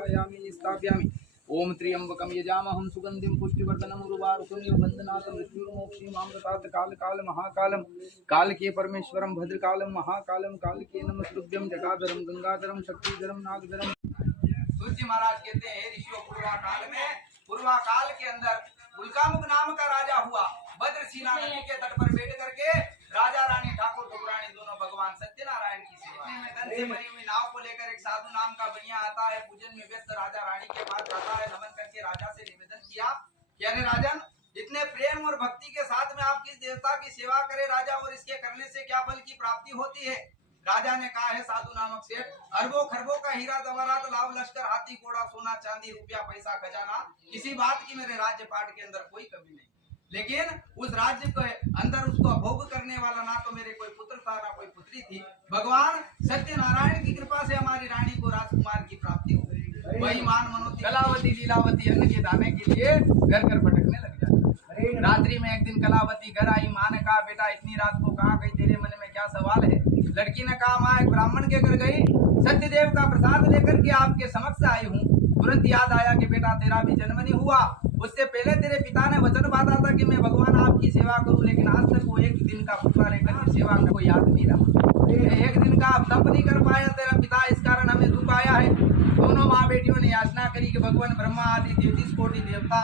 आवाहयामि स्थापयामि। ओम त्र्यंबकं यजामहं सुगंधिं पुष्टिवर्धनम् उर्वारुकमिव बंधनात् मृत्युर्मोक्षीमामृतात् काल महाकालम काल के परमेश्वरम भद्रकालम महाकालम काल के नमस्तुभ्यं जटाधरम गंगाधरम शक्तिधरम नागधरम। सूर्य महाराज कहते हैं ऋषियों पूर्वा काल के अंदर उल्कामुख नाम का राजा हुआ। भद्रसीना नदी के तट पर बैठ करके राजा रानी ठाकुर ठाकुरानी दोनों भगवान सत्यनारायण की सेवा में धन से भरी हुई नाव को लेकर एक साधु नाम का बनिया आता है। पूजन में व्यस्त राजा रानी के पास जाता है। नमन करके राजा से निवेदन किया कि अरे राजन, इतने प्रेम और भक्ति के साथ में आप किस देवता की सेवा करें राजा, और इसके करने से क्या फल की प्राप्ति होती है। राजा ने कहा है साधु नामक सेठ, अरबों खरबों का हीरा जवाहरात लाभ लश्कर हाथी घोड़ा सोना चांदी रुपया पैसा खजाना, किसी बात की मेरे राज्य पाट के अंदर कोई कमी नहीं, लेकिन उस राज्य के अंदर उसको भोग करने वाला ना तो मेरे कोई पुत्र था ना कोई पुत्री थी। भगवान सत्यनारायण की कृपा से हमारी रानी को राजकुमार की प्राप्ति हो गई। वही मान मनोती कलावती लीलावती अन्न के दाने के लिए घर घर भटकने लग जाती। रात्रि में एक दिन कलावती घर आई। माँ ने कहा बेटा इतनी रात को कहाँ गई, तेरे मन में क्या सवाल है। लड़की ने कहा माँ एक ब्राह्मण के घर गई, सत्यदेव का प्रसाद लेकर के आपके समक्ष आई हूँ। तुरंत याद आया कि बेटा तेरा भी जन्म नहीं हुआ, उससे पहले तेरे पिता ने वचन बांधा था कि मैं भगवान आपकी सेवा करूं, लेकिन आज तक वो एक दिन का भूखा रहकर के सेवा को याद नहीं रहा। एक दिन का आप तप नहीं कर पाया तेरा पिता, इस कारण हमें दुख आया है। दोनों माँ बेटियों ने याचना करी कि भगवान ब्रह्मा आदि 33 कोटि देवता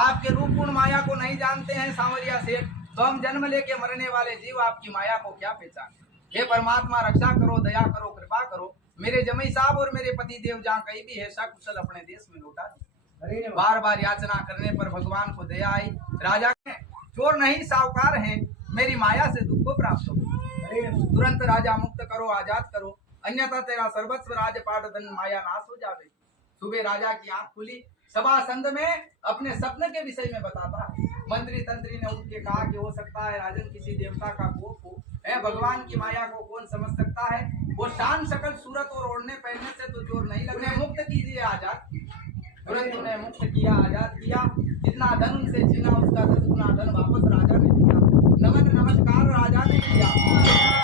आपके रूप गुण माया को नहीं जानते हैं सांवरिया सेठ, तो हम जन्म लेके मरने वाले जीव आपकी माया को क्या पहचाने। हे परमात्मा रक्षा करो, दया करो, कृपा करो। मेरे जमई साहब और मेरे पति देव जहाँ कहीं भी है सकुशल अपने देश में लौटा दी। बार बार याचना करने पर भगवान को दया आई। राजा चोर नहीं साहूकार हैं, मेरी माया से दुख को प्राप्त हो। तुरंत राजा मुक्त करो, आजाद करो, अन्यथा तेरा सर्वस्व राजपाट धन माया नाश हो जावे। सुबह राजा की आंख खुली, सभा संध में अपने सपने के विषय में बताता है। मंत्री तंत्री ने उठ के कहा कि हो सकता है राजन किसी देवता का कोप हो, भगवान की माया को कौन समझ सकता है। वो शान शकल सूरत और ओढ़ने पहनने से तो जोर नहीं लगने, मुक्त कीजिए आजाद। तुरंत उन्हें मुक्त किया, आजाद किया। जितना धन उनसे छीना उसका 10 गुना धन वापस राजा ने दिया। नमन नमस्कार राजा ने किया।